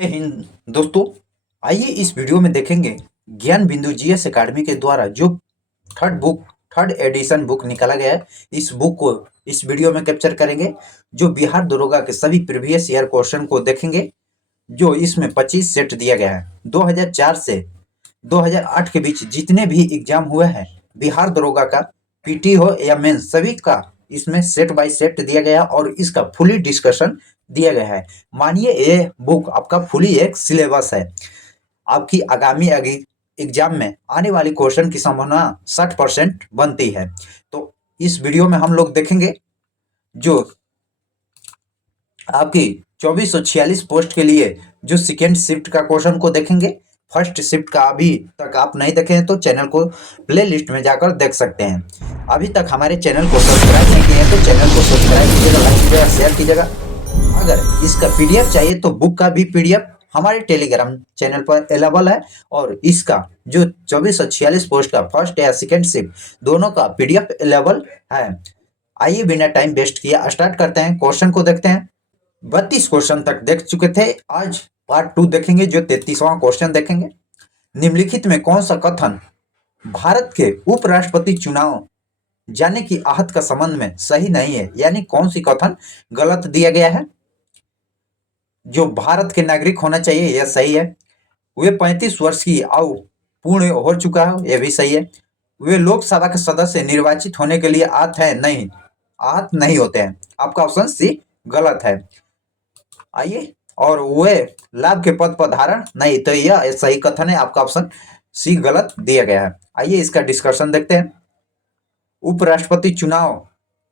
जय हिंद दोस्तों। आइए इस वीडियो में देखेंगे ज्ञान बिंदु जीएस एकेडमी के द्वारा जो थर्ड एडिशन बुक निकाला गया है। इस बुक को इस वीडियो में कैप्चर करेंगे। जो बिहार दरोगा के सभी प्रीवियस ईयर क्वेश्चन को देखेंगे। जो इसमें 25 सेट दिया गया है। 2004 से 2008 के बीच जितने भी एग्जाम हुए हैं बिहार दरोगा का, पीटी हो या मेंस, सभी का इसमें सेट बाय सेट दिया गया और इसका फुली डिस्कशन दिया गया है। मानिए ये बुक आपका फुली एक सिलेबस है। आपकी आगामी एग्जाम में आने वाली क्वेश्चन की संभावना 60% बनती है। तो इस वीडियो में हम लोग देखेंगे जो आपकी 2446 पोस्ट के लिए जो सेकेंड शिफ्ट का क्वेश्चन को देखेंगे। फर्स्ट शिफ्ट का अभी तक आप नहीं देखे हैं तो चैनल को प्ले लिस्ट में जाकर देख सकते हैं। अभी तक हमारे चैनल को सब्सक्राइब नहीं किए हैं तो चैनल को सब्सक्राइब कीजिएगा, लाइक कीजिएगा, शेयर कीजिएगा। अगर इसका पीडीएफ चाहिए तो बुक का भी पीडीएफ हमारे टेलीग्राम चैनल पर अवेलेबल है। और इसका जो 2446 पोस्ट का फर्स्ट या सेकेंड शिफ्ट दोनों का पीडीएफ अवेलेबल है। आइए बिना टाइम वेस्ट किए स्टार्ट करते हैं। क्वेश्चन को देखते हैं। 32 क्वेश्चन तक देख चुके थे, आज पार्ट 2 देखेंगे जो 33वां क्वेश्चन देखेंगे। निम्नलिखित में कौन सा कथन भारत के उपराष्ट्रपति चुनाव जाने की आहत का संबंध में सही नहीं है, यानी कौन सी कथन गलत दिया गया है। जो भारत के नागरिक होना चाहिए यह सही है। वे 35 वर्ष की आयु पूर्ण हो चुका है, यह भी सही है। वे लोकसभा के सदस्य निर्वाचित होने के लिए आहत नहीं होते हैं। आपका ऑप्शन सी गलत है। आइए, और वे लाभ के पद पर धारण नहीं, तो यह सही कथन है। आपका ऑप्शन सी गलत दिया गया है। आइए इसका डिस्कशन देखते हैं। उपराष्ट्रपति चुनाव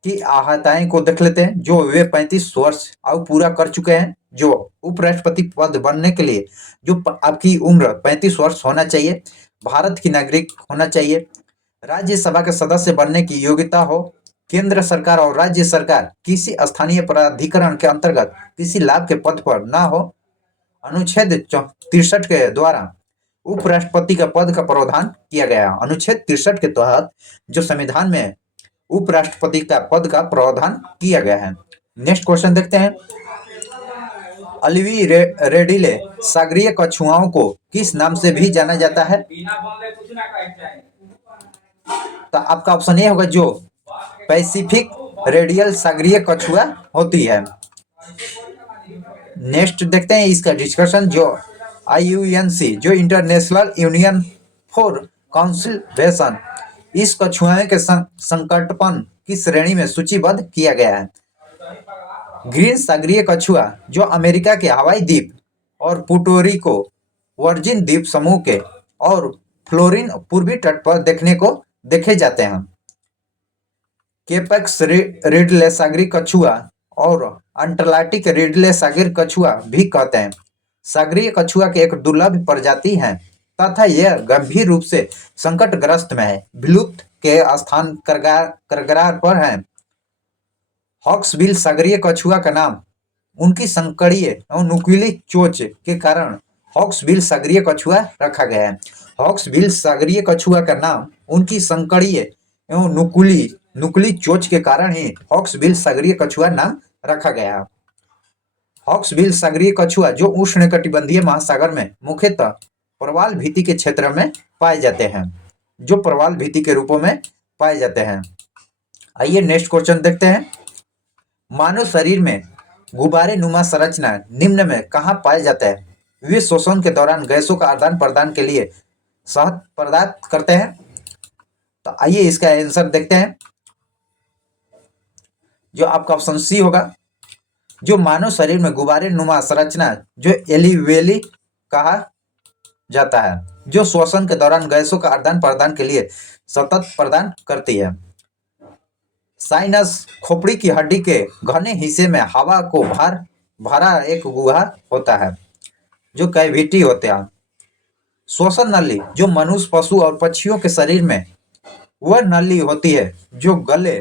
की आहताएं को देख लेते हैं। जो वे 35 वर्ष आयु पूरा कर चुके हैं, जो उपराष्ट्रपति पद बनने के लिए जो आपकी उम्र 35 वर्ष होना चाहिए, भारत की नागरिक होना चाहिए, राज्यसभा के सदस्य बनने की योग्यता हो, केंद्र सरकार और राज्य सरकार किसी स्थानीय प्राधिकरण के अंतर्गत किसी लाभ के पद पर ना हो, अनुच्छेद 63 के द्वारा उपराष्ट्रपति का पद का प्रावधान किया गया। अनुच्छेद 63 के तहत जो संविधान में उपराष्ट्रपति का पद का प्रावधान किया गया है। नेक्स्ट क्वेश्चन देखते हैं। अलीवी रेडिले सागरीय कछुआओं को किस नाम से भी जाना जाता है। तो आपका ऑप्शन ये होगा जो पैसिफिक रेडियल सागरीय कछुआ होती है। नेक्स्ट देखते हैं इसका डिस्कशन। जो IUNC जो इंटरनेशनल यूनियन फॉर कंजर्वेशन इस कछुए के संकटपन की श्रेणी में सूचीबद्ध किया गया है। ग्रीन सागरीय कछुआ जो अमेरिका के हवाई द्वीप और पुर्टोरिको वर्जिन द्वीप समूह के और फ्लोरिन पूर्वी तट पर देखे जाते हैं। केपेक्स रिडले सागरीय कछुआ और अंटार्कटिक रिडले सागरीय कछुआ भी कहते हैं। सागरीय कछुआ के एक दुर्लभ प्रजाति है तथा यह गंभीर रूप से संकटग्रस्त में है, विलुप्त के स्थान कगार पर है। हॉक्सबिल सागरीय कछुआ का नाम उनकी संकरीय और नुकीली चोंच के कारण हॉक्सबिल सागरीय कछुआ रखा गया है। हॉक्सबिल सागरीय कछुआ का नाम उनकी संकरीय एवं नुकीली चोंच के कारण ही हॉक्सबिल सागरीय कछुआ नाम रखा गया है। हॉक्सबिल सागरीय कछुआ जो उष्णकटिबंधीय महासागर में मुख्यतः प्रवाल भित्ति के क्षेत्र में पाए जाते हैं, जो प्रवाल भित्ति के रूपों में पाए जाते हैं। आइए नेक्स्ट क्वेश्चन देखते हैं। मानव शरीर में गुब्बारे नुमा संरचना निम्न में कहाँ पाया जाता है। वे श्वसन के दौरान गैसों का आदान प्रदान के लिए सहज पदार्थ करते हैं। तो आइए इसका आंसर देखते हैं। जो आपका ऑप्शन सी होगा। जो मानव शरीर में गुब्बारे नुमा संरचना जो एलिवेली कहा जाता है, जो श्वसन के दौरान गैसों का आदान प्रदान के लिए सतत प्रदान करती है। साइनस खोपड़ी की हड्डी के घने हिस्से में हवा को भरा एक गुहा होता है, जो कैविटी होता है। श्वसन नली जो मनुष्य, पशु और पक्षियों के शरीर में वह नली होती है जो गले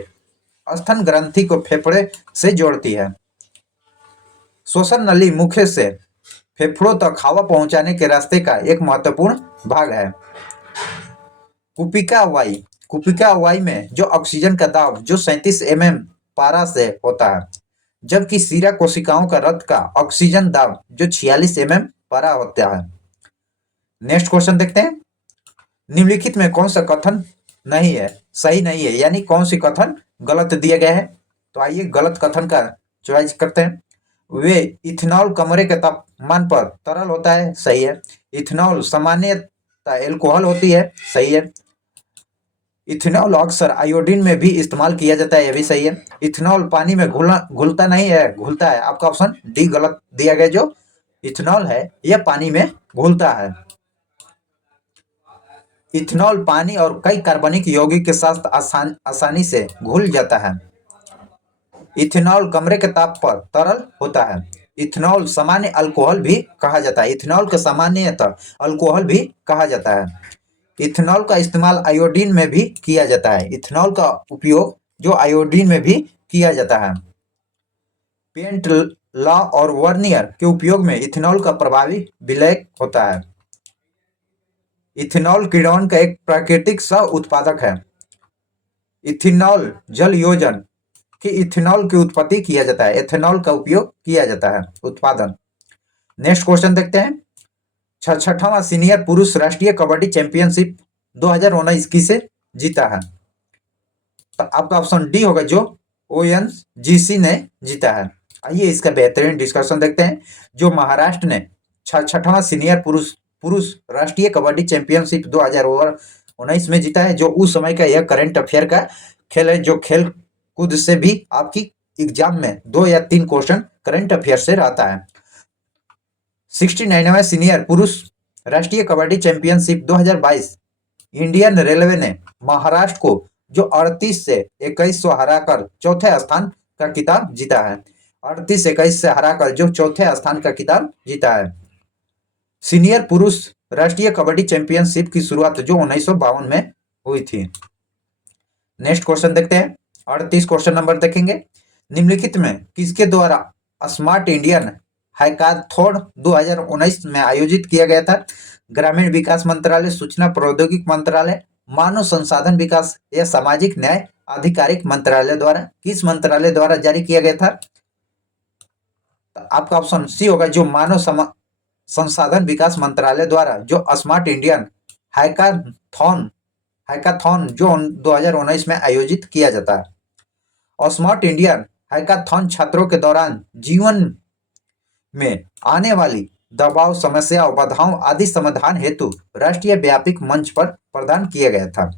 स्तन ग्रंथि को फेफड़े से जोड़ती है। श्वसन नली मुख्य से फेफड़ों तक हवा पहुंचाने के रास्ते का एक महत्वपूर्ण भाग है। कुपिका वायु में जो ऑक्सीजन का दाब जो 37 mm पारा से होता है, जबकि सीरा कोशिकाओं का रक्त का ऑक्सीजन दाब जो 46 mm पारा होता है। नेक्स्ट क्वेश्चन देखते हैं, निम्नलिखित में कौन सा कथन नहीं है, सही नहीं है, यानी कौन सी कथन गलत दिए गए हैं। तो आइए गलत कथन का चॉइस करते हैं। वे इथेनॉल कमरे के तापमान पर तरल होता है, सही है। इथेनॉल सामान्यतः एल्कोहल होती है, सही है। इथेनॉल अक्सर आयोडीन में भी इस्तेमाल किया जाता है, यह भी सही है। इथेनॉल पानी में घुलता नहीं है, घुलता है। आपका ऑप्शन डी गलत दिया गया, जो इथेनॉल है यह पानी में घुलता है। इथेनॉल पानी और कई कार्बनिक यौगिक के साथ आसानी से घुल जाता है। इथेनॉल कमरे के ताप पर तरल होता है। इथेनॉल सामान्य अल्कोहल भी कहा जाता है, इथेनॉल को सामान्यतः अल्कोहल भी कहा जाता है। इथेनॉल का इस्तेमाल आयोडीन में भी किया जाता है, इथेनॉल का उपयोग जो आयोडीन में भी किया जाता है। पेंट लॉ और वर्नियर के उपयोग में इथेनॉल का प्रभावी विलय होता है। इथेनॉल कीड़ोन का एक प्राकृतिक सह उत्पादक है। इथेनॉल जल योजन कि इथेनॉल की उत्पत्ति किया जाता है, एथेनॉल का उपयोग किया जाता है, उत्पादन। नेक्स्ट क्वेश्चन देखते हैं, 66वां सीनियर पुरुष राष्ट्रीय कबड्डी चैंपियनशिप 2019 किसे जीता है। तो आपका ऑप्शन डी होगा, जो ओएनजीसी ने जीता है। आइए इसका बेहतरीन डिस्कशन देखते हैं। जो महाराष्ट्र ने 66वां सीनियर पुरुष राष्ट्रीय कबड्डी चैंपियनशिप 2019 में जीता है, जो उस समय का यह करंट अफेयर का खेल है, जो खेल कूद से भी आपकी एग्जाम में 2 या 3 क्वेश्चन करंट अफेयर से रहता है। 69वां सीनियर पुरुष राष्ट्रीय कबड्डी चैंपियनशिप 2022 इंडियन रेलवे ने महाराष्ट्र को जो 38 से 21 हराकर चौथे स्थान का खिताब जीता है। 38-21 से हराकर जो चौथे स्थान का खिताब जीता है। सीनियर पुरुष राष्ट्रीय कबड्डी चैंपियनशिप की शुरुआत जो 1952 में हुई थी। नेक्स्ट क्वेश्चन देखते हैं, 38 क्वेश्चन नंबर देखेंगे। निम्नलिखित में किसके द्वारा स्मार्ट इंडियन हैकाथॉन 2019 में आयोजित किया गया था। ग्रामीण विकास मंत्रालय, सूचना प्रौद्योगिकी मंत्रालय, मानव संसाधन विकास या सामाजिक न्याय आधिकारिक मंत्रालय द्वारा, किस मंत्रालय द्वारा जारी किया गया था। आपका ऑप्शन सी होगा, जो मानव संसाधन विकास मंत्रालय द्वारा जो स्मार्ट इंडियन हैकाथॉन जो 2019 में आयोजित किया जाता है। और स्मार्ट इंडियन हैकाथॉन छात्रों के दौरान जीवन में आने वाली दबाव, समस्या, बाधाओं आदि समाधान हेतु राष्ट्रीय व्यापक मंच पर प्रदान किया गया था।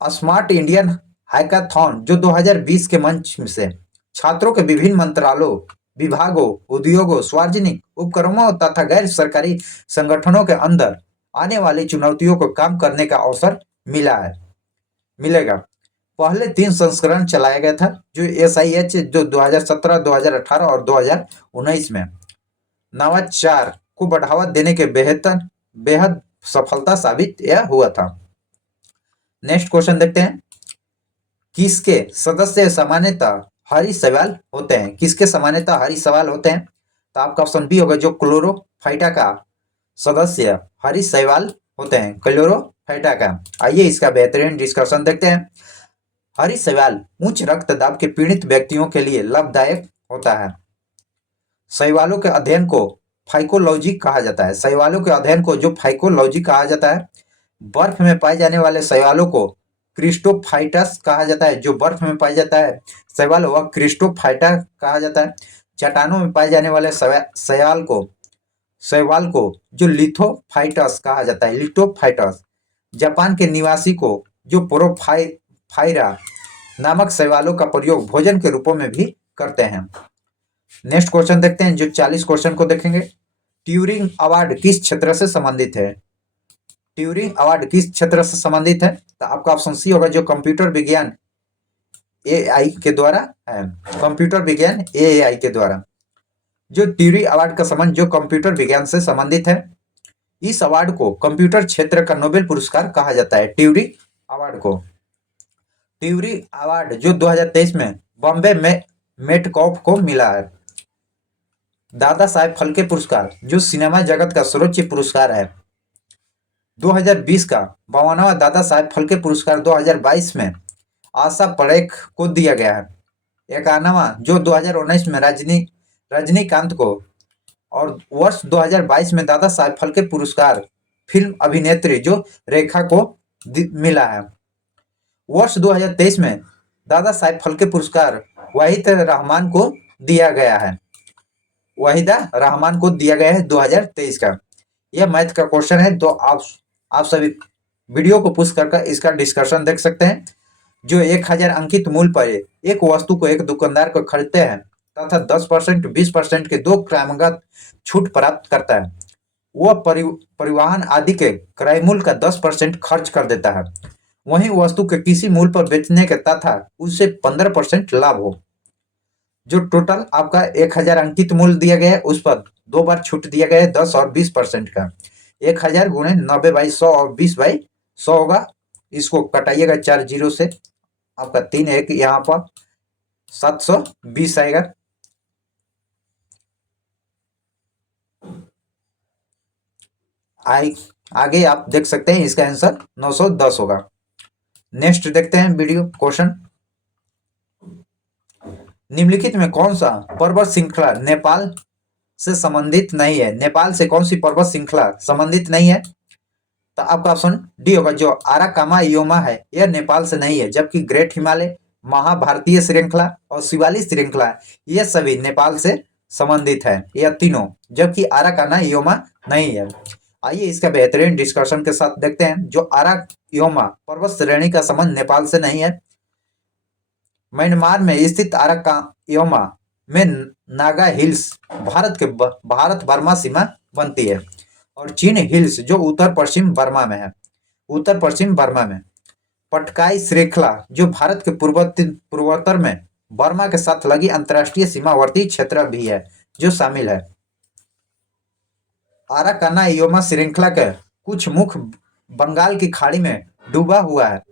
स्मार्ट इंडियन हैकाथॉन जो 2020 के मंच से छात्रों के विभिन्न मंत्रालयों, विभागों, उद्योगों, सार्वजनिक उपक्रमों तथा गैर सरकारी संगठनों के अंदर आने वाली चुनौतियों को काम करने का अवसर मिलेगा। पहले 3 संस्करण चलाया गया था, जो SIH जो 2017, 2018 और 2019 में नवाचार को बढ़ावा देने के बेहद सफलता साबित यह हुआ था। नेक्स्ट क्वेश्चन देखते हैं, किसके सदस्य सामान्यतः हरी सवाल होते हैं। किसके सामान्यतः हरी सवाल होते हैं। तो आपका ऑप्शन बी होगा, जो क्लोरोफाइटा का सदस्य हरी सवाल होते हैं, क्लोरोफाइटा का। आइए इसका बेहतरीन डिस्कशन देखते हैं। हरी शैवाल उच्च रक्तदाब के पीड़ित व्यक्तियों के लिए लाभदायक होता है। शैवालों के अध्ययन को फाइकोलॉजी कहा जाता है। शैवालों के अध्ययन को जो फाइकोलॉजी कहा जाता है। बर्फ में पाए जाने वाले शैवालों को क्रिस्टोफाइटस कहा जाता है। जो बर्फ में पाया जाता है शैवाल वह क्रिस्टोफाइटा कहा जाता है। चट्टानों में पाए जाने वाले शैवाल को जो लिथोफाइटस कहा जाता है, लिथोफाइटस। जापान के निवासी को जो पोरोफाइरा नामक शैवालों का प्रयोग भोजन के रूपों में भी करते हैं। नेक्स्ट क्वेश्चन देखते हैं, जो 40 क्वेश्चन को देखेंगे। ट्यूरिंग अवार्ड किस क्षेत्र से संबंधित है। ट्यूरिंग अवार्ड किस क्षेत्र से संबंधित है। तो आपका ऑप्शन सी होगा, जो कंप्यूटर विज्ञान AI के द्वारा है। कंप्यूटर विज्ञान AI के द्वारा जो ट्यूरिंग अवार्ड का संबंध जो कंप्यूटर विज्ञान से संबंधित है। इस अवार्ड को कंप्यूटर क्षेत्र का नोबेल पुरस्कार कहा जाता है। ट्यूरिंग अवार्ड को। ट्यूरिंग अवार्ड जो 2023 में बॉम्बे में मेटकॉफ को मिला है। दादा साहेब फाल्के पुरस्कार जो सिनेमा जगत का सर्वोच्च पुरस्कार है। 2020 का 52वां दादा साहेब फाल्के पुरस्कार 2022 में आशा परेख को दिया गया है। 51वां जो 2019 में रजनीकांत को और वर्ष 2022 में दादा साहेब फाल्के पुरस्कार फिल्म अभिनेत्री जो रेखा को मिला है। वर्ष 2023 में दादा साहेब फाल्के पुरस्कार वाहिद रहमान को दिया गया है। वाहिदा रहमान को दिया गया है 2023 का। यह मैथ का क्वेश्चन है, तो आप सभी वीडियो को पुश कर इसका डिस्कशन देख सकते हैं। जो 1000 अंकित मूल्य पर एक वस्तु को एक दुकानदार को खरीदते हैं तथा 10%, 20% के दो क्रमागत छूट प्राप्त करता है, वह परिवहन आदि के क्रय मूल्य का 10% खर्च कर देता है। वहीं वस्तु के किसी मूल्य पर बेचने के तथा उससे 15% लाभ हो। जो टोटल आपका 1000 अंकित मूल्य दिया गया है उस पर 2 बार छूट दिया गया है 10 और 20% का। 1000 गुणे 90/100 और 20/100 होगा। इसको कटाइएगा 4 जीरो से, आपका 3 1 यहाँ पर 720 आएगा। आगे आप देख सकते हैं इसका आंसर 910 होगा। नेक्स्ट देखते हैं वीडियो क्वेश्चन। निम्नलिखित में कौन सा पर्वत श्रृंखला नेपाल से संबंधित नहीं है? नेपाल से कौन सी पर्वत श्रृंखला संबंधित नहीं है? तो आपका ऑप्शन डी होगा। जो आराकामा-योमा है यह नेपाल से नहीं है, जबकि ग्रेट हिमालय, महाभारतीय श्रृंखला और शिवालिक श्रृंखला ये सभी नेपाल से संबंधित है, यह तीनों, जबकि आराकाना-योमा नहीं है। आइए इसका बेहतरीन डिस्कशन के साथ देखते हैं। जो आराकामा पर्वत श्रेणी का संबंध नेपाल से नहीं है। म्यांमार में स्थित आराकामा में नागा हिल्स भारत बर्मा सीमा बनती है, और चीन हिल्स जो उत्तर पश्चिम बर्मा में है, उत्तर पश्चिम बर्मा में। पटकाई श्रृंखला जो भारत के पूर्वोत्तर में बर्मा के साथ लगी अंतर्राष्ट्रीय सीमावर्ती क्षेत्र भी है जो शामिल है। आराकाना-योमा श्रृंखला के कुछ मुख बंगाल की खाड़ी में डूबा हुआ है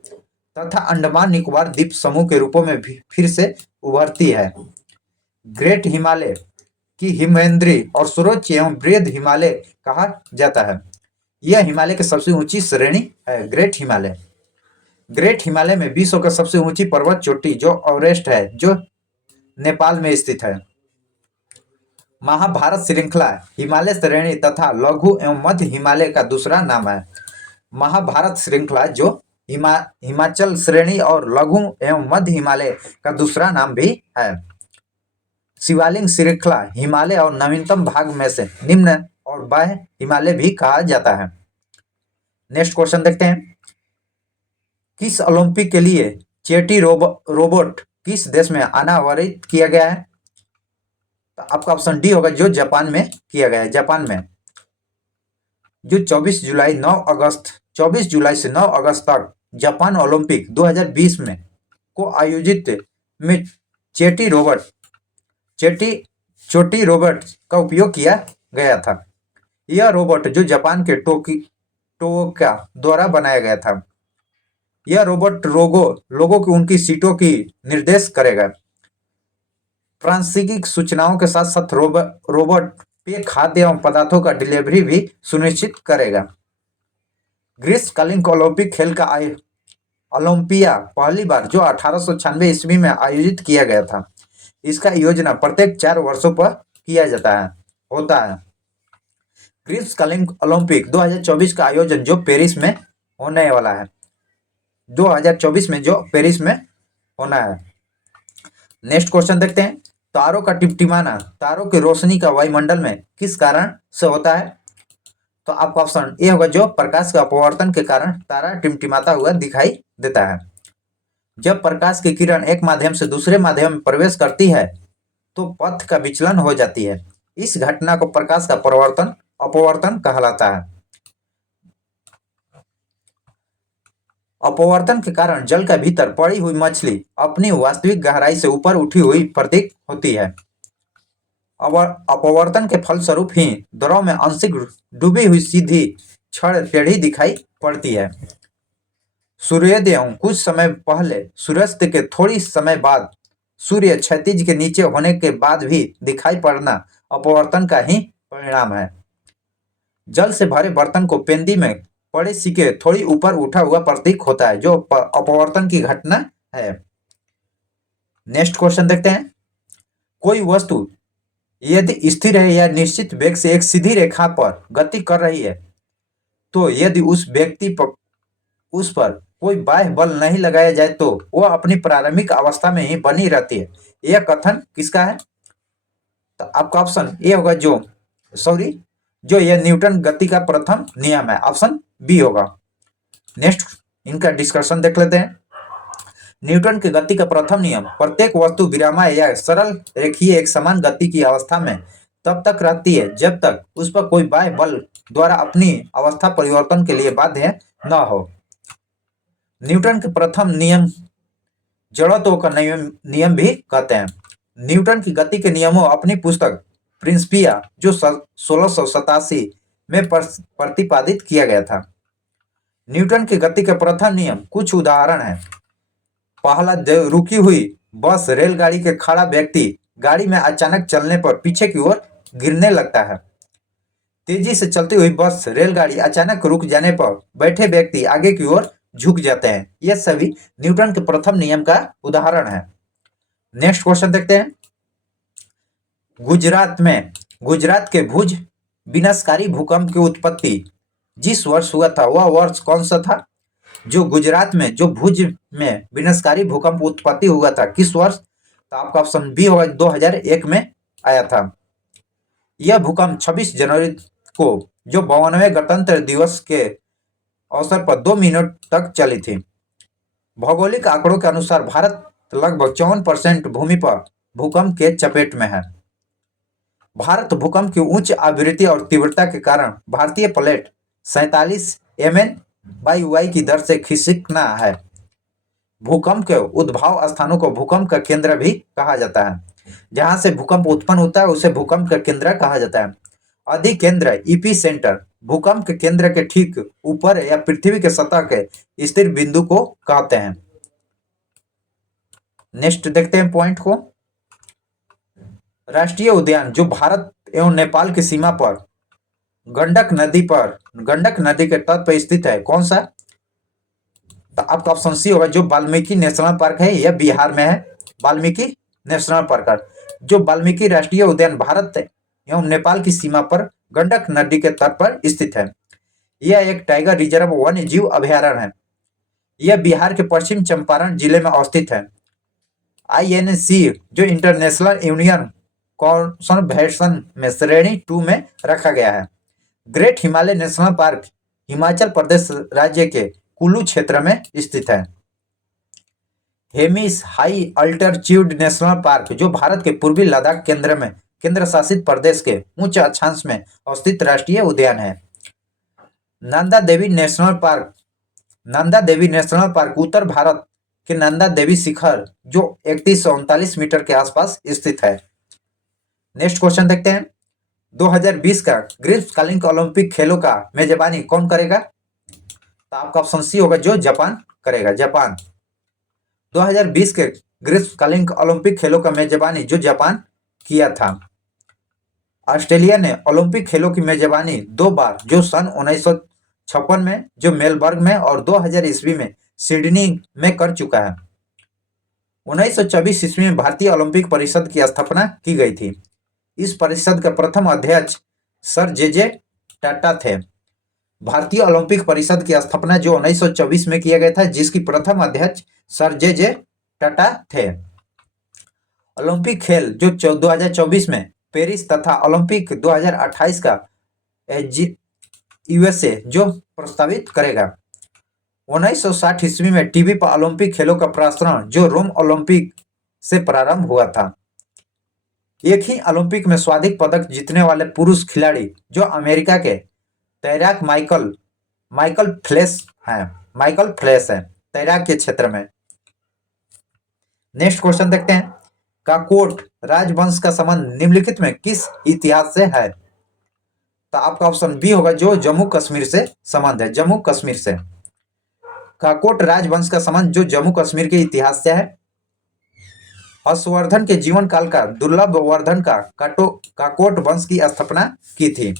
तथा अंडमान निकोबार द्वीप समूह के रूपों में भी फिर से उभरती है। ग्रेट हिमालय की हिमवृद्धि और सर्वोच्च एवं वृहद हिमालय कहा जाता है। यह हिमालय की सबसे ऊंची श्रेणी है, ग्रेट हिमालय। ग्रेट हिमालय में विश्व का सबसे ऊंची पर्वत चोटी जो एवरेस्ट है, जो नेपाल में स्थित है। महाभारत श्रृंखला हिमालय श्रेणी तथा लघु एवं मध्य हिमालय का दूसरा नाम है। महाभारत श्रृंखला जो हिमाचल श्रेणी और लघु एवं मध्य हिमालय का दूसरा नाम भी है। शिवालिक श्रृंखला हिमालय और नवीनतम भाग में से निम्न और बाह्य हिमालय भी कहा जाता है। नेक्स्ट क्वेश्चन देखते हैं। किस ओलंपिक के लिए चेटी रोबोट किस देश में अनावरित किया गया है? तो आपका ऑप्शन डी होगा, जो जापान में किया गया है। जापान में जो 24 जुलाई से 9 अगस्त तक जापान ओलंपिक 2020 में को आयोजित में चोटी रोबोट का उपयोग किया गया था। यह रोबोट जो जापान के टोयोटा द्वारा बनाया गया था। यह रोबोट लोगों की उनकी सीटों की निर्देश करेगा। प्रासंगिक सूचनाओं के साथ साथ रोबोट पेय खाद्य एवं पदार्थों का डिलीवरी भी सुनिश्चित करेगा। ग्रीष्मकालीन ओलंपिक खेल का ओलंपिया पहली बार जो 1896 ईस्वी में आयोजित किया गया था। इसका आयोजन प्रत्येक 4 वर्षों पर किया होता है। ग्रीष्मकालीन ओलंपिक 2024 का आयोजन जो पेरिस में होने वाला है, 2024 में जो पेरिस में होना है। नेक्स्ट क्वेश्चन देखते हैं। तारों का टिमटिमाना तारों की रोशनी का वायुमंडल में किस कारण से होता है? तो आपका ऑप्शन ए होगा, जो प्रकाश के अपवर्तन के कारण तारा टिमटिमाता हुआ दिखाई देता है। जब प्रकाश की किरण एक माध्यम से दूसरे माध्यम में प्रवेश करती है तो पथ का विचलन हो जाती है। इस घटना को प्रकाश का अपवर्तन कहलाता है। अपवर्तन के कारण जल के भीतर पड़ी हुई मछली अपनी वास्तविक गहराई से ऊपर उठी हुई प्रतीत होती है। अपवर्तन के फलस्वरूप ही द्रव में आंशिक डूबी हुई सीधी छड़ टेढ़ी दिखाई पड़ती है। सूर्योदय एवं कुछ समय पहले सूर्यास्त के थोड़ी समय बाद सूर्य क्षैतिज के नीचे होने के बाद भी दिखाई पड़ना अपवर्तन का ही परिणाम है। जल से भरे बर्तन को पेंदी में पड़े सिक्के थोड़ी ऊपर उठा हुआ प्रतीक होता है, जो अपवर्तन की घटना है। नेक्स्ट क्वेश्चन देखते हैं। कोई वस्तु यदि स्थिर है या निश्चित वेग से एक सीधी रेखा पर गति कर रही है, तो यदि उस पर कोई बाह्य बल नहीं लगाया जाए तो वह अपनी प्रारंभिक अवस्था में ही बनी रहती है। यह कथन किसका है? तो आपका ऑप्शन ए होगा, जो यह न्यूटन गति का प्रथम नियम है, ऑप्शन बी होगा। नेक्स्ट इनका डिस्कशन देख लेते हैं। न्यूटन के गति का प्रथम नियम, प्रत्येक वस्तु विरामय या सरल रेखीय एक समान गति की अवस्था में तब तक रहती है जब तक उस पर कोई बाह्य बल द्वारा अपनी अवस्था परिवर्तन के लिए बाध्य न हो। न्यूटन के प्रथम नियम जड़त्व का नियम भी कहते हैं। न्यूटन की गति के नियमों अपनी पुस्तक प्रिंसिपिया जो 1687 में प्रतिपादित किया गया था। न्यूटन की गति के प्रथम नियम कुछ उदाहरण हैं। पहला, रुकी हुई बस रेलगाड़ी के खड़ा व्यक्ति गाड़ी में अचानक चलने पर पीछे की ओर गिरने लगता है। तेजी से चलती हुई बस रेलगाड़ी अचानक रुक जाने पर बैठे व्यक्ति आगे की ओर झुक जाते हैं। ये सभी न्यूटन के प्रथम नियम का उदाहरण है। नेक्स्ट क्वेश्चन देखते हैं। गुजरात के भुज विनाशकारी भूकंप की उत्पत्ति जिस वर्ष हुआ था वह वर्ष कौन सा था? जो गुजरात में जो भुज में विनाशकारी भूकंप उत्पत्ति हुआ था किस वर्ष? तो आपका ऑप्शन बी होगा, 2001 में आया था। यह भूकंप 26 जनवरी को जो 52वें गणतंत्र दिवस के अवसर पर 2 मिनट तक चली थी। भौगोलिक आंकड़ों के अनुसार भारत लगभग 54% भूमि पर भूकंप के चपेट में है। भारत भूकंप की उच्च आवृत्ति और तीव्रता के कारण भारतीय प्लेट 47 mN/y की दर से खिसकना है। भूकंप के उद्भव स्थानों को भूकंप का केंद्र भी कहा जाता है। जहां से भूकंप उत्पन्न होता है उसे भूकंप का केंद्र कहा जाता है। अधिकेंद्र ईपी सेंटर भूकंप के केंद्र के ठीक ऊपर या पृथ्वी के सतह के स्थिर बिंदु को कहते हैं। नेक्स्ट देखते हैं पॉइंट को। राष्ट्रीय उद्यान जो भारत एवं नेपाल की सीमा पर गंडक नदी के तट पर स्थित है कौन सा? तो आपका ऑप्शन सी होगा, जो वाल्मीकि नेशनल पार्क है, यह बिहार में है। वाल्मीकि नेशनल पार्क जो वाल्मीकि राष्ट्रीय उद्यान भारत एवं नेपाल की सीमा पर गंडक नदी के तट पर स्थित है। यह एक टाइगर रिजर्व वन्य जीव अभयारण्य है। यह बिहार के पश्चिम चंपारण जिले में अवस्थित है। INC जो इंटरनेशनल यूनियन कॉन्जर्वेशन में श्रेणी 2 में रखा गया है। Great Himalaya national park Himachal Pradesh राज्य के कुल्लू क्षेत्र में स्थित है। Hemis high altitude national park जो भारत के पूर्वी लद्दाख केंद्र शासित प्रदेश के उच्च अक्षांश में अवस्थित राष्ट्रीय उद्यान है। नंदा देवी नेशनल पार्क उत्तर भारत के नंदा देवी शिखर जो 3139 मीटर के आसपास स्थित है। नेक्स्ट क्वेश्चन देखते हैं। 2020 का ग्रीष्मकालीन ओलंपिक खेलों का मेजबानी कौन करेगा? तो आपका ऑप्शन सी होगा, जो जापान करेगा। जापान 2020 के ग्रीष्मकालीन ओलंपिक खेलों का मेजबानी जो जापान किया था। ऑस्ट्रेलिया ने ओलंपिक खेलों की मेजबानी 2 बार, जो सन 1956 में जो मेलबर्न में और 2000 ईस्वी में सिडनी में कर चुका है। 1924 ईस्वी में भारतीय ओलंपिक परिषद की स्थापना की गई थी। इस परिषद के प्रथम अध्यक्ष सर जे टाटा थे। भारतीय ओलंपिक परिषद की स्थापना जो 1924 में किया गया था, जिसकी प्रथम अध्यक्ष सर जे टाटा थे। ओलंपिक खेल जो 2024 में पेरिस तथा ओलंपिक 2028 का USA जो प्रस्तावित करेगा। 1960 ईस्वी में टीवी पर ओलंपिक खेलों का प्रसारण जो रोम ओलंपिक से प्रारंभ हुआ था। एक ही ओलंपिक में सर्वाधिक पदक जीतने वाले पुरुष खिलाड़ी जो अमेरिका के तैराक माइकल फ्लेस है तैराक के क्षेत्र में। नेक्स्ट क्वेश्चन देखते हैं। काकोट राजवंश का संबंध निम्नलिखित में किस इतिहास से है? तो आपका ऑप्शन बी होगा, जो जम्मू कश्मीर से संबंध है। जम्मू कश्मीर से काकोट राजवंश का संबंध जो जम्मू कश्मीर के इतिहास से है। हर्षवर्धन के जीवन काल का दुर्लभ वर्धन का काकोट वंश की स्थापना की थी।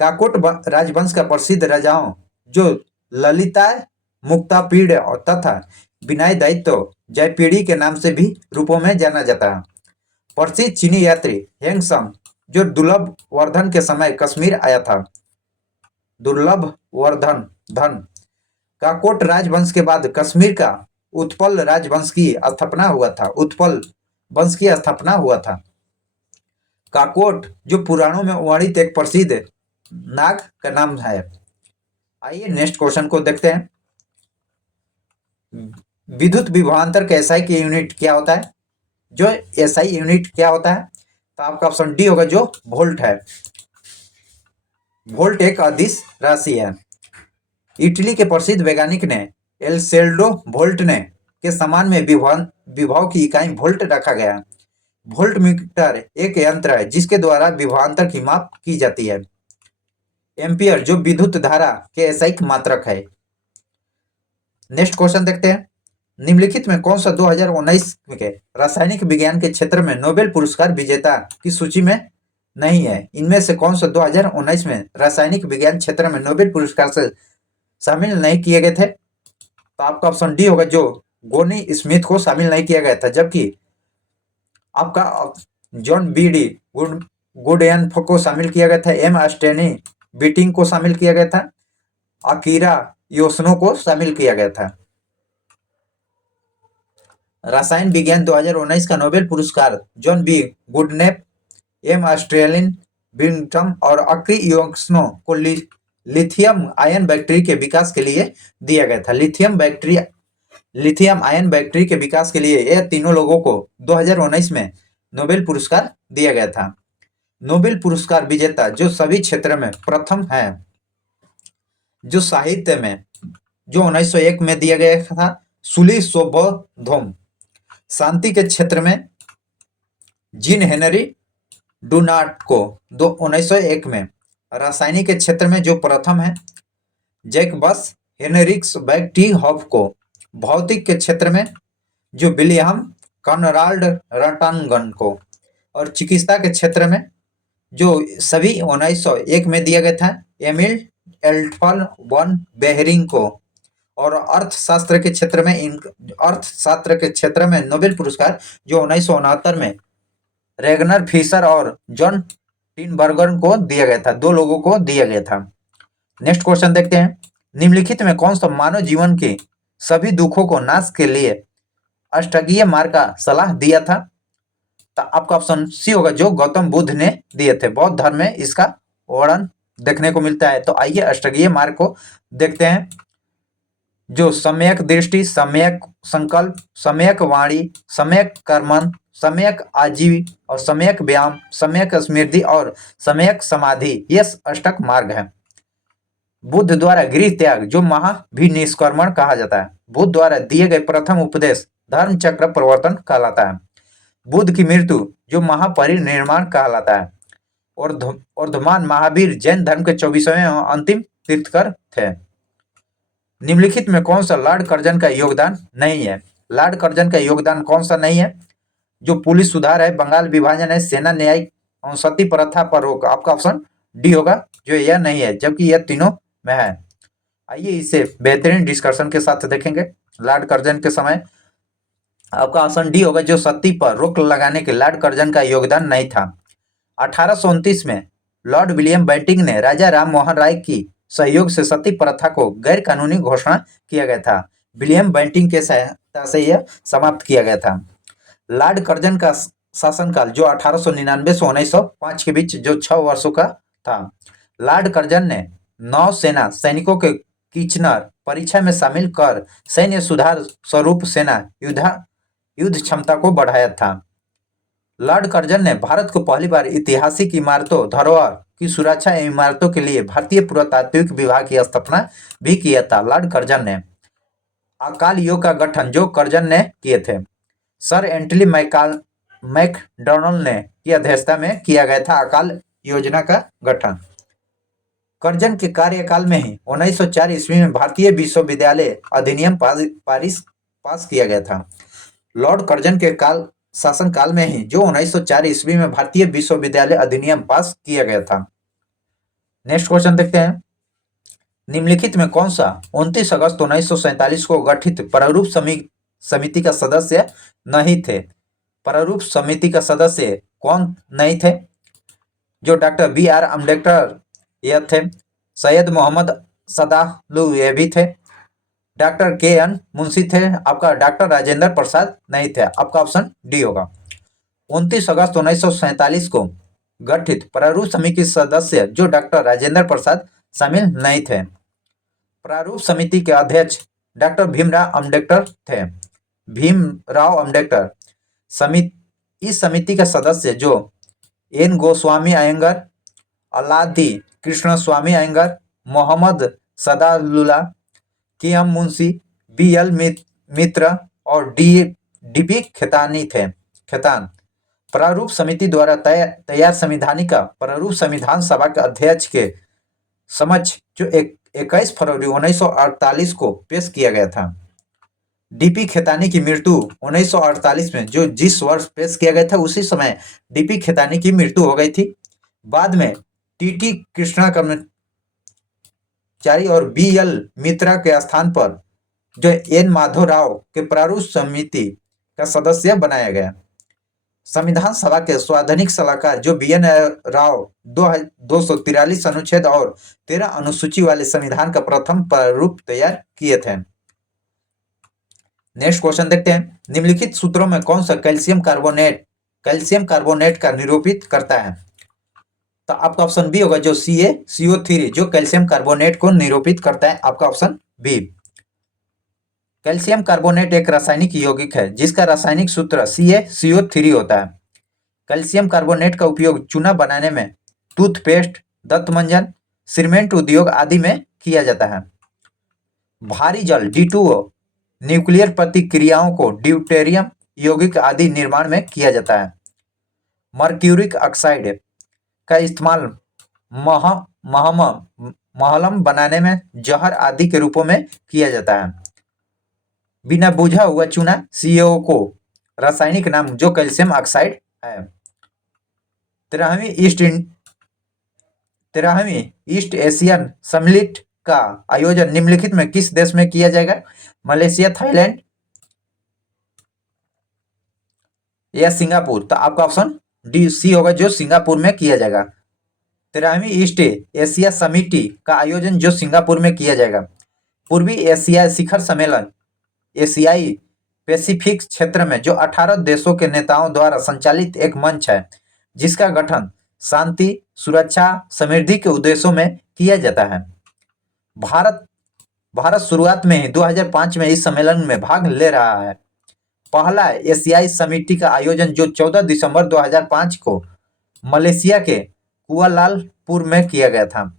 काकोट राजवंश का प्रसिद्ध राजाओं जो ललिता मुक्तापीड़ तथा विनय दैत्य जयपीड़ी के नाम से भी रूपों में जाना जाता है। प्रसिद्ध चीनी यात्री हेंगसम जो दुर्लभ वर्धन के समय कश्मीर आया था। दुर्लभ वर्धन धन काकोट राजवंश के बाद कश्मीर का उत्पल राजवंश की स्थापना हुआ था। उत्पल वंश की स्थापना हुआ था। काकोट जो पुराणों में वर्णित एक प्रसिद्ध नाग का नाम है। आइए नेक्स्ट क्वेश्चन को देखते हैं। विद्युत विभवांतर का एसआई की यूनिट क्या होता है? जो एसआई यूनिट क्या होता है? तो आपका ऑप्शन डी होगा जो वोल्ट है। वोल्ट एक अदिश राशि है। इटली के प्रसिद्ध वैज्ञानिक ने एल्सेल्डो वोल्ट ने के समान में विभव की इकाई वोल्ट रखा गया। वोल्ट मीटर एक यंत्र है जिसके द्वारा विभवांतर की माप की जाती है। एम्पियर जो विद्युत धारा के एसआई मात्रक है। नेक्स्ट क्वेश्चन देखते हैं। निम्नलिखित में कौन सा 2019 के रासायनिक विज्ञान के क्षेत्र में नोबेल पुरस्कार विजेता की सूची में नहीं है? इनमें से कौन सा 2019 में रासायनिक विज्ञान क्षेत्र में नोबेल पुरस्कार से शामिल नहीं किए गए थे? तो आपका ऑप्शन डी होगा जो गोनी स्मिथ को शामिल नहीं किया गया था, जबकि आपका जॉन बी डी गुडएन को शामिल किया गया था। एम अस्टेनी बीटिंग को शामिल किया गया था। अकीरा योसनो को शामिल किया गया था। रसायन विज्ञान 2019 का नोबेल पुरस्कार जॉन बी गुडनेप, एम ऑस्ट्रेलियन बिंगटम और अक्री योसनो को लिथियम आयन बैटरी के विकास के लिए दिया गया था। लिथियम आयन बैटरी के विकास के लिए यह तीनों लोगों को 2019 में नोबेल पुरस्कार दिया गया था। नोबेल पुरस्कार विजेता जो सभी क्षेत्र में प्रथम है। जो साहित्य में जो 1901 में दिया गया था सुली सोबोधोम। शांति के क्षेत्र में जीन हेनरी डुनाट को 1901 में। रासायनिक के क्षेत्र में जो प्रथम है जैकबस हेनरिक्स बैक्टीहॉफ को। भौतिक के क्षेत्र में जो विलियम कॉनराल्ड रटनगन को। और चिकित्सा के क्षेत्र में जो सभी 1901 में दिया गया था एमिल एल्टफल वन बेहरिंग को। और अर्थशास्त्र के क्षेत्र में नोबेल पुरस्कार जो 1969 में रेगनर फिशर और जॉन टिनबर्गर को दिया गया था। दो लोगों को दिया गया था। नेक्स्ट क्वेश्चन देखते हैं। निम्नलिखित में कौन सा मानव जीवन के सभी दुखों को नाश के लिए अष्टांगीय मार्ग का सलाह दिया था? तो आपका ऑप्शन सी होगा जो गौतम बुद्ध ने दिए थे। बौद्ध धर्म में इसका वर्णन देखने को मिलता है। तो आइए अष्टांगीय मार्ग को देखते हैं। जो सम्यक दृष्टि, सम्यक संकल्प, सम्यक वाणी, सम्यक कर्मण, सम्यक आजीव और सम्यक व्यायाम, सम्यक स्मृति और सम्यक समाधि, ये अष्टक मार्ग है। बुद्ध द्वारा गृह त्याग जो महाभिनिष्क्रमण कहा जाता है। बुद्ध द्वारा दिए गए प्रथम उपदेश धर्म चक्र प्रवर्तन कहलाता है। बुद्ध की मृत्यु जो महापरिनिर्वाण कहलाता है। वर्धमान महावीर जैन धर्म के 24वें अंतिम तीर्थकर थे। निम्नलिखित में कौन सा लॉर्ड कर्जन का योगदान नहीं है? लॉर्ड कर्जन का योगदान कौन सा नहीं है? जो पुलिस सुधार है, बंगाल विभाजन है, सेना न्याय और सती प्रथा पर रोक। आपका ऑप्शन डी होगा जो यह नहीं है, जबकि यह तीनों में है। आइए इसे बेहतरीन डिस्कशन के साथ देखेंगे। लॉर्ड कर्जन के समय आपका ऑप्शन डी होगा जो सती पर रोक लगाने के लॉर्ड कर्जन का योगदान नहीं था। 1829 में लॉर्ड विलियम बेंटिंग ने राजा राम मोहन राय की सहयोग से सती प्रथा को गैर कानूनी घोषणा किया गया था। विलियम बेंटिंग के सहायता से यह समाप्त किया गया था। लॉर्ड कर्जन का शासनकाल जो 1899 से 1905 के बीच जो 6 वर्षों का था। लॉर्ड कर्जन ने नौसेना सैनिकों के किचनर परीक्षा में शामिल कर सैन्य सुधार स्वरूप सेना युद्ध क्षमता को बढ़ाया था। लॉर्ड कर्जन ने भारत को पहली बार ऐतिहासिक इमारतों धरोहर की सुरक्षा एवं इमारतों के लिए भारतीय पुरातात्विक विभाग की स्थापना भी किया था। लॉर्ड कर्जन ने अकाल योग का गठन जो कर्जन ने किए थे। सर एंटली मैकडॉनल्ड ने की अध्यक्षता में किया गया था अकाल योजना का गठन। कर्जन के कार्यकाल में ही 1904 ईस्वी में भारतीय विश्वविद्यालय अधिनियम पास किया गया था। लॉर्ड कर्जन के शासन काल में ही जो 1904 ईस्वी में भारतीय विश्वविद्यालय अधिनियम पास किया गया था। नेक्स्ट क्वेश्चन देखते हैं। निम्नलिखित में कौन सा 29 अगस्त 1947 को गठित प्रारूप समिति का सदस्य नहीं थे? प्रारूप समिति का सदस्य कौन नहीं थे? जो डॉक्टर B.R. अम्बेडकर ये थे। सैयद मोहम्मद सदालू ये भी थे। Doctor K.N. मुंशी थे। आपका डॉक्टर राजेंद्र प्रसाद नहीं थे। आपका ऑप्शन डी होगा। 29 अगस्त 1947 को गठित प्रारूप समिति के सदस्य जो डॉक्टर राजेंद्र प्रसाद शामिल नहीं थे। प्रारूप समिति के अध्यक्ष डॉक्टर भीमराव अम्बेडकर थे। भीमराव अम्बेडकर। इस समिति के सदस्य जो एन गोस्वामी अयंगर, अलादी कृष्ण स्वामी अयंगर, मोहम्मद सदालुल्लाह, K.M. मुंशी, B.L. मित्र और D.P. खेतान। प्रारूप समिति द्वारा तैयार संविधानिका प्रारूप संविधान सभा के अध्यक्ष के समक्ष जो 21 फरवरी 1948 को पेश किया गया था। D.P. खेतानी की मृत्यु 1948 में जो जिस वर्ष पेश किया गया था उसी समय D.P. खेतानी की मृत्यु हो गई थी। बाद में T.T. कृष्णाचारी और B.L. मित्रा के स्थान पर जो N. माधवराव के प्रारूप समिति का सदस्य बनाया गया। संविधान सभा के संवैधानिक सलाहकार जो B.N. राव 243 अनुच्छेद और 13 अनुसूची वाले संविधान का प्रथम प्रारूप तैयार किए थे। नेक्स्ट क्वेश्चन देखते हैं। निम्नलिखित सूत्रों में कौन सा कैल्शियम कार्बोनेट का निरूपित करता है? तो आपका ऑप्शन बी होगा जो CaCO3 जो कैल्शियम कार्बोनेट को निरूपित करता है। आपका ऑप्शन बी। कैल्शियम कार्बोनेट एक रासायनिक यौगिक है जिसका रासायनिक सूत्र CaCO3 होता है। कैल्शियम कार्बोनेट का उपयोग चूना बनाने में, टूथपेस्ट, दंतमंजन, सीमेंट उद्योग आदि में किया जाता है। भारी जल D2O न्यूक्लियर प्रतिक्रियाओं को ड्यूटेरियम यौगिक आदि निर्माण में किया जाता है। मर्क्यूरिक ऑक्साइड का इस्तेमाल महलम बनाने में, जहर आदि के रूपों में किया जाता है। बिना बुझा हुआ चूना CaO को रासायनिक नाम जो कैल्शियम ऑक्साइड है। 13वीं ईस्ट एशियन सम्मिलित का आयोजन निम्नलिखित में किस देश में किया जाएगा? मलेशिया, थाईलैंड या सिंगापुर? तो आपका ऑप्शन डी सी होगा जो सिंगापुर में किया जाएगा। 13वीं ईस्ट एशिया समिति का आयोजन जो सिंगापुर में किया जाएगा। पूर्वी एशिया शिखर सम्मेलन एशियाई पैसिफिक क्षेत्र में जो 18 देशों के नेताओं द्वारा संचालित एक मंच है जिसका गठन शांति, सुरक्षा, समृद्धि के उद्देश्यों में किया जाता है। भारत शुरुआत में ही 2005 में इस सम्मेलन में भाग ले रहा है। पहला एशियाई समिति का आयोजन जो 14 दिसंबर 2005 को मलेशिया के कुआलालंपुर में किया गया था।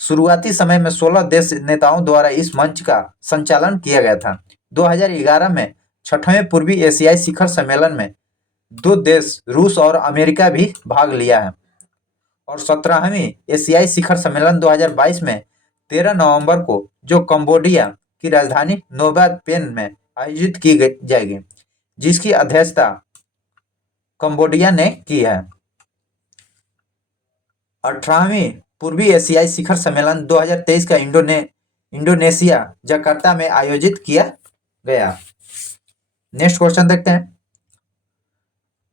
शुरुआती समय में 16 देश नेताओं द्वारा इस मंच का संचालन किया गया था। 2011 में 6वें पूर्वी एशियाई शिखर सम्मेलन में 2 देश रूस और अमेरिका भी भाग लिया है। और 17वीं एशियाई शिखर सम्मेलन 2022 में 13 नवंबर को जो कंबोडिया की राजधानी नोम पेन में आयोजित की जाएगी, जिसकी अध्यक्षता कंबोडिया ने की है। 18वीं पूर्वी एशियाई शिखर सम्मेलन 2023 का इंडोनेशिया जकार्ता में आयोजित किया गया। नेक्स्ट क्वेश्चन देखते हैं।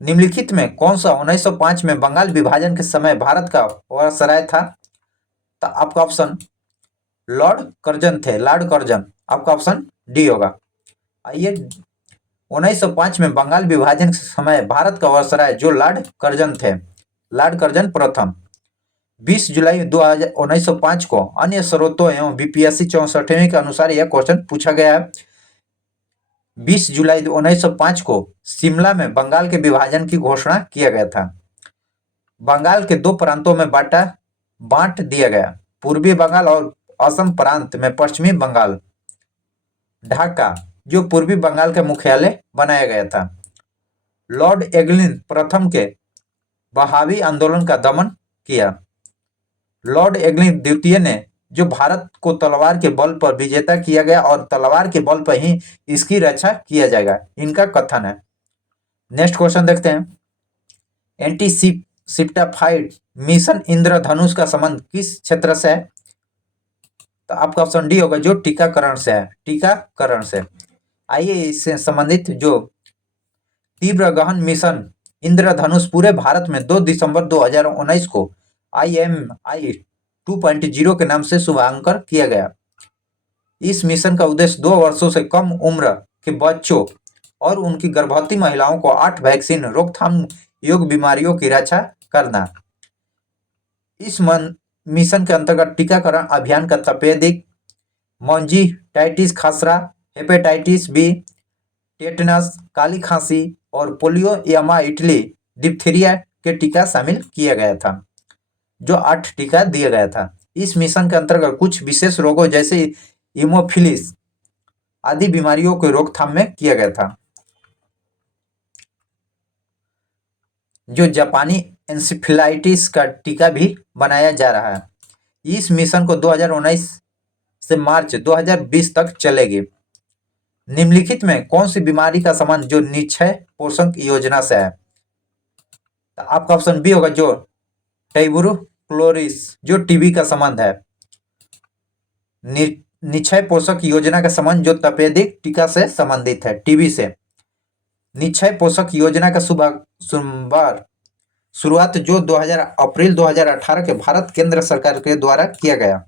निम्नलिखित में कौन सा 1905 में बंगाल विभाजन के समय भारत का वायसराय था? तो आपका ऑप्शन लॉर्ड कर्जन थे, लॉर्ड कर्जन। आपका ऑप्शन डी होगा। आइए 1905 में बंगाल विभाजन के समय भारत का वायसराय जो लॉर्ड कर्जन थे, लॉर्ड कर्जन प्रथम। 20 जुलाई 1905 को अन्य स्रोतों एवं BPSC 64वीं के अनुसार यह क्वेश्चन पूछा गया है। 20 जुलाई 1905 को शिमला में बंगाल के विभाजन की घोषणा किया गया था। बंगाल के 2 प्रांतों में बांट दिया गया, पूर्वी बंगाल और असम प्रांत में पश्चिमी बंगाल। ढाका जो पूर्वी बंगाल का मुख्यालय बनाया गया था। लॉर्ड एगलिन प्रथम के बहावी आंदोलन का दमन किया। लॉर्ड एगलिन द्वितीय ने जो भारत को तलवार के बल पर विजेता किया गया और तलवार के बल पर ही इसकी रक्षा किया जाएगा, इनका कथन है। नेक्स्ट क्वेश्चन देखते हैं। एंटी सिप्टाफाइड मिशन इंद्रधनुष का संबंध किस क्षेत्र से है? तो आपका ऑप्शन डी होगा जो टीकाकरण से है, टीकाकरण से। आइए इससे संबंधित जो तीव्र गहन मिशन इंद्रधनुष पूरे भारत में 2 दिसंबर 2019 को IMI 2.0 के नाम से शुभारंभ किया गया। इस मिशन का उद्देश्य 2 वर्षों से कम उम्र के बच्चों और उनकी गर्भवती महिलाओं को 8 वैक्सीन रोकथाम योग्य बीमारियों की रक्षा करना। इस मिशन के अंतर्गत टीकाकरण अभियान का तपेदिक, मोंजीटाइटिस खसरा, हेपेटाइटिस बी, टेटनस, काली खांसी और पोलियोमाइलिटी डिप्थीरिया के टीका शामिल किया गया था, जो 8 टीका दिया गया था। इस मिशन के अंतर्गत कुछ विशेष रोगों जैसे हीमोफिलिस आदि बीमारियों के रोकथाम में किया गया था। जो जापानी एन्सेफेलाइटिस का टीका भी बनाया जा रहा है। इस मिशन को 2019 से मार्च 2020 तक चलेगी। निम्नलिखित में कौन सी बीमारी का संबंध जो निक्षय पोषण योजना से है? तो आपका ऑप्शन बी होगा, जो ट्यूबरकुलोसिस, जो टीबी का संबंध है। निक्षय पोषक योजना का संबंध जो तपेदिक टीका से संबंधित है, टीबी से। निक्षय पोषक योजना का शुरुआत जो अप्रैल 2018 के भारत केंद्र सरकार के द्वारा किया गया।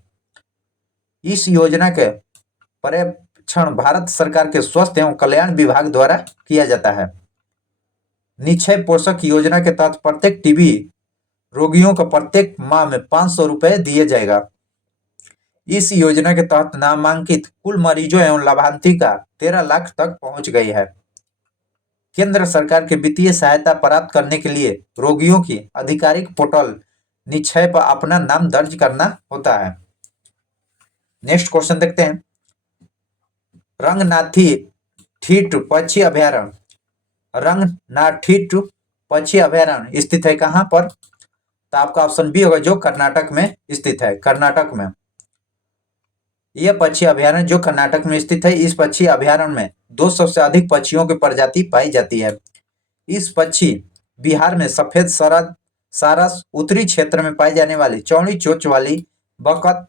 इस योजना के पर्यवेक्षण भारत सरकार के स्वास्थ्य एवं कल्याण विभाग द्वारा किया जाता है। निक्षय पोषक योजना के तहत प्रत्येक टीबी रोगियों को प्रत्येक माह में 500 रुपए दिए जाएगा। इस योजना के तहत नामांकित कुल मरीजों एवं लाभार्थी का 13 लाख तक पहुंच गई है। केंद्र सरकार के वित्तीय सहायता प्राप्त करने के लिए रोगियों की आधिकारिक पोर्टल निक्षय पर अपना नाम दर्ज करना होता है। नेक्स्ट क्वेश्चन देखते हैं। रंगनाथीट पक्षी अभयारण्य, रंगनाथीट पक्षी अभयारण्य स्थित है कहां पर? तो आपका ऑप्शन बी होगा, जो कर्नाटक में स्थित है। कर्नाटक में यह पक्षी अभयारण्य जो कर्नाटक में स्थित है। इस पक्षी अभयारण्य में 200 से अधिक पक्षियों की प्रजाति पाई जाती है। इस पक्षी बिहार में सफेद सारस, उत्तरी क्षेत्र में पाई जाने वाली चौड़ी चोंच वाली बकत,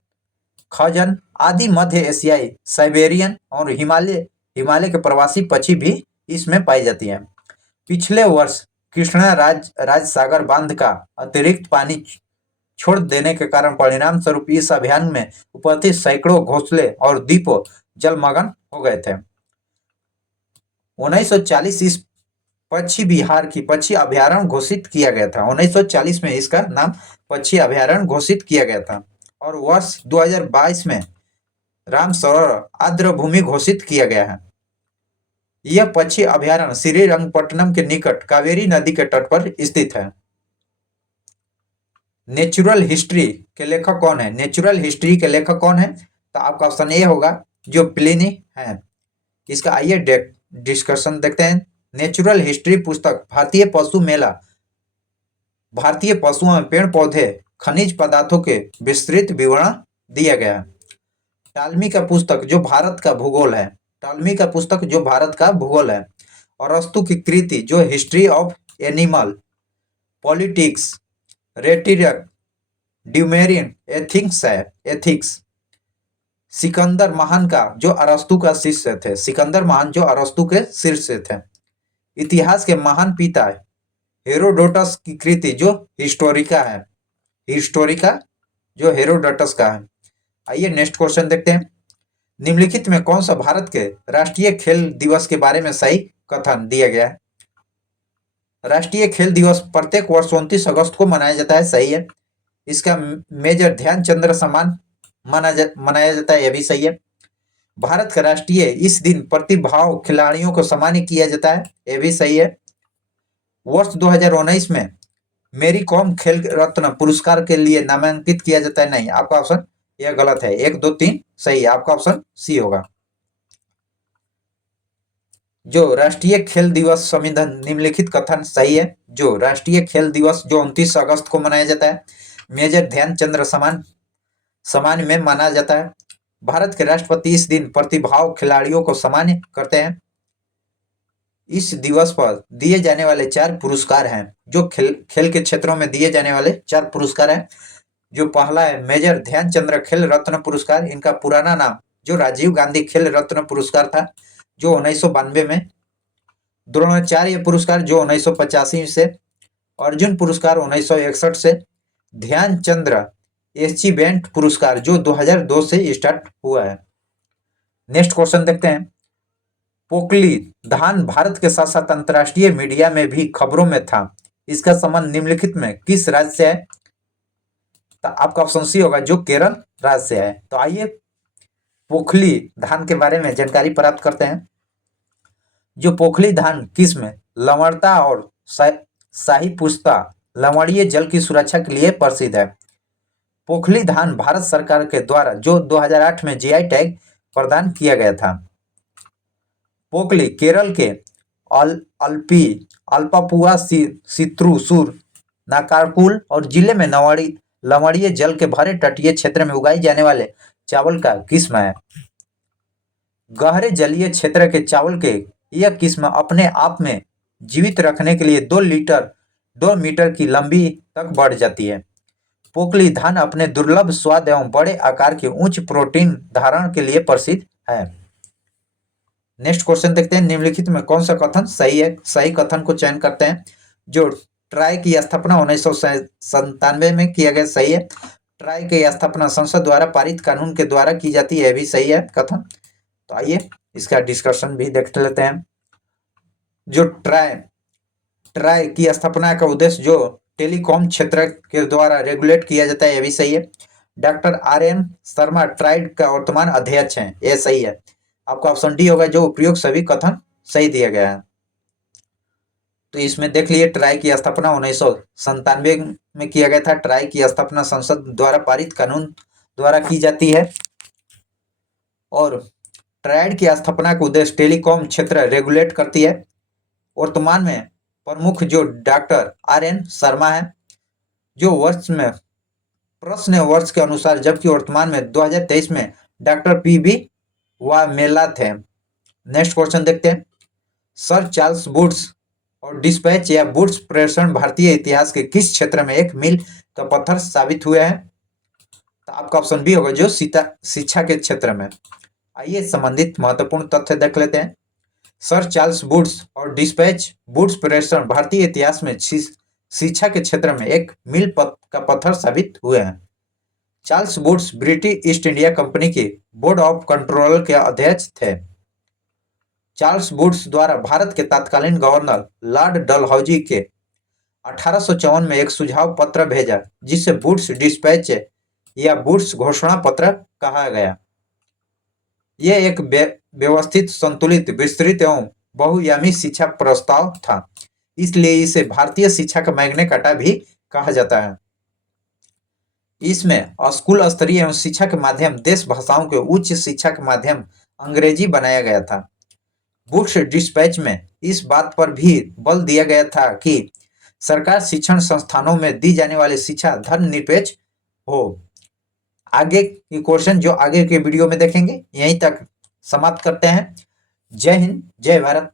खजन आदि मध्य एशियाई, साइबेरियन और हिमालय के प्रवासी पक्षी भी इसमें पाई जाती हैं। पिछले वर्ष कृष्णा राजसागर बांध का अतिरिक्त पानी छोड़ देने के कारण परिणाम स्वरूप इस अभियान में उपस्थित सैकड़ों घोंसले और द्वीप जलमग्न हो गए थे। 1940 इस पक्षी बिहार की पक्षी अभयारण्य घोषित किया गया था। 1940 में इसका नाम पक्षी अभयारण्य घोषित किया गया था और वर्ष 2022 में रामसरोवर आर्द्रभूमि घोषित किया गया है। यह पक्षी अभयारण्य श्रीरंगपट्टनम के निकट कावेरी नदी के तट पर स्थित है। नेचुरल हिस्ट्री के लेखक कौन है? नेचुरल हिस्ट्री के लेखक कौन है? तो आपका ऑप्शन ए होगा, जो प्लिनी है। इसका आइए डिस्कशन देखते हैं। नेचुरल हिस्ट्री पुस्तक भारतीय पशु मेला, भारतीय पशुओं में पेड़ पौधे, खनिज पदार्थों के विस्तृत विवरण दिया गया है। टालमी का पुस्तक जो भारत का भूगोल है, टालमी का पुस्तक जो भारत का भूगोल है। और अरस्तु की कृति जो history of animal, politics, rhetoric, eudemian ethics है, एथिक्स। सिकंदर महान का जो अरस्तु का शिष्य थे, सिकंदर महान जो अरस्तु के शिष्य थे। इतिहास के महान पिता हेरोडोटस की कृति जो हिस्टोरिका है, हिस्टोरिका जो हेरोडोटस का है। आइए नेक्स्ट क्वेश्चन देखते हैं। निम्नलिखित में कौन सा भारत के राष्ट्रीय खेल दिवस के बारे में सही कथन दिया गया है? राष्ट्रीय खेल दिवस प्रत्येक वर्ष 29 अगस्त को मनाया जाता है, सही है। इसका मेजर ध्यानचंद्र सम्मान मनाया जाता है, यह भी सही है। भारत का राष्ट्रीय इस दिन प्रतिभाव खिलाड़ियों को सम्मानित किया जाता है, यह भी सही है। वर्ष 2019 में मेरी कॉम खेल रत्न पुरस्कार के लिए नामांकित किया जाता है, नहीं। आपका ऑप्शन यह गलत है, 1 2 3 सही है। आपका ऑप्शन सी होगा। जो राष्ट्रीय खेल दिवस संविधान निम्नलिखित कथन सही है। जो राष्ट्रीय खेल दिवस जो 29 अगस्त को मनाया जाता है, मेजर ध्यानचंद्र सम्मान में माना जाता है। भारत के राष्ट्रपति इस दिन प्रतिभाव खिलाड़ियों को सम्मानित करते हैं। इस दिवस पर दिए जाने वाले 4 पुरस्कार हैं, जो खेल के क्षेत्रों में दिए जाने वाले 4 पुरस्कार हैं। जो पहला है मेजर ध्यानचंद्र खेल रत्न पुरस्कार। इनका पुराना नाम जो राजीव गांधी खेल रत्न पुरस्कार था, जो 1992 में द्रोणाचार्य पुरस्कार जो 1985 से, अर्जुन पुरस्कार 1961 से, ध्यानचंद्र एचीवमेंट पुरस्कार जो 2002 से स्टार्ट हुआ है। नेक्स्ट क्वेश्चन देखते हैं। पोकली धान भारत के साथ साथ अंतर्राष्ट्रीय मीडिया में भी खबरों में था। इसका संबंध निम्नलिखित में किस राज्य से है? तो आपका ऑप्शन सी होगा जो केरल राज्य से है। तो आइए पोखली धान के बारे में जानकारी प्राप्त करते हैं। जो पोखली धान किस्म लवणता और शाही पुष्पा लवणीय जल की सुरक्षा के लिए प्रसिद्ध है। पोखली धान भारत सरकार के द्वारा जो 2008 में जीआई टैग प्रदान किया गया था। पोकली केरल के अल्पी अल्पापुआ सित्रुसूर नाकारकुल और जिले में लवणीय जल के भरे तटीय क्षेत्र में उगाई जाने वाले चावल का किस्म है। गहरे जलीय क्षेत्र के चावल के यह किस्म अपने आप में जीवित रखने के लिए 2 मीटर की लंबी तक बढ़ जाती है। पोकली धान अपने दुर्लभ स्वाद एवं बड़े आकार के उच्च प्रोटीन धारण के लिए प्रसिद्ध है। नेक्स्ट क्वेश्चन देखते हैं। निम्नलिखित में कौन सा कथन सही है? सही कथन को चयन करते हैं। जो ट्राई की स्थापना 1997 में किया गया, सही है। ट्राई की स्थापना संसद द्वारा पारित कानून के द्वारा की जाती है, भी सही है कथन। तो आइए इसका डिस्कशन भी देख लेते हैं। जो ट्राई की स्थापना का उद्देश्य जो टेलीकॉम क्षेत्र के द्वारा रेगुलेट किया जाता है, यह भी सही है। डॉक्टर RN शर्मा ट्राई का वर्तमान अध्यक्ष हैं, यह सही है। आपका ऑप्शन डी होगा जो उपयुक्त सभी कथन सही दिया गया है। तो इसमें देख लिए ट्राई की स्थापना 1997 में किया गया था। ट्राई की स्थापना संसद द्वारा पारित कानून द्वारा की जाती है और ट्राइड की स्थापना का उद्देश्य टेलीकॉम क्षेत्र रेगुलेट करती है। वर्तमान में प्रमुख जो डॉक्टर RN शर्मा है, जो वर्ष में प्रश्न वर्ष के अनुसार, जबकि वर्तमान में 2023 में डॉक्टर PB वामेला थे। नेक्स्ट क्वेश्चन देखते हैं। सर चार्ल्स वुड्स और डिस्पैच या वुड्स प्रेषण भारतीय इतिहास के किस क्षेत्र में एक मील का पत्थर साबित हुए हैं? तो आपका ऑप्शन बी होगा जो शिक्षा के क्षेत्र में। आइए संबंधित महत्वपूर्ण तथ्य देख लेते हैं। सर चार्ल्स वुड्स और डिस्पैच वुड्स प्रेषण भारतीय इतिहास में शिक्षा के क्षेत्र में एक मील का पत्थर साबित हुए हैं। Charles Woods British East India company के बोर्ड ऑफ कंट्रोलर के अध्यक्ष थे। चार्ल्स वुड्स द्वारा भारत के तत्कालीन गवर्नर लॉर्ड डलहौजी के 1854 में एक सुझाव पत्र भेजा, जिसे वुड्स डिस्पैच या वुड्स घोषणा पत्र कहा गया। यह एक व्यवस्थित, संतुलित, विस्तृत एवं बहुआयामी शिक्षा प्रस्ताव था, इसलिए इसे भारतीय शिक्षा का मैग्ना कार्टा भी कहा जाता है। इसमें स्कूल स्तरीय एवं शिक्षा के माध्यम देश भाषाओं के उच्च शिक्षा के माध्यम अंग्रेजी बनाया गया था। वुड्स डिस्पैच में इस बात पर भी बल दिया गया था कि सरकार शिक्षण संस्थानों में दी जाने वाली शिक्षा धर्मनिरपेक्ष हो। आगे की क्वेश्चन जो आगे के वीडियो में देखेंगे, यहीं तक समाप्त करते हैं। जय हिंद, जय भारत।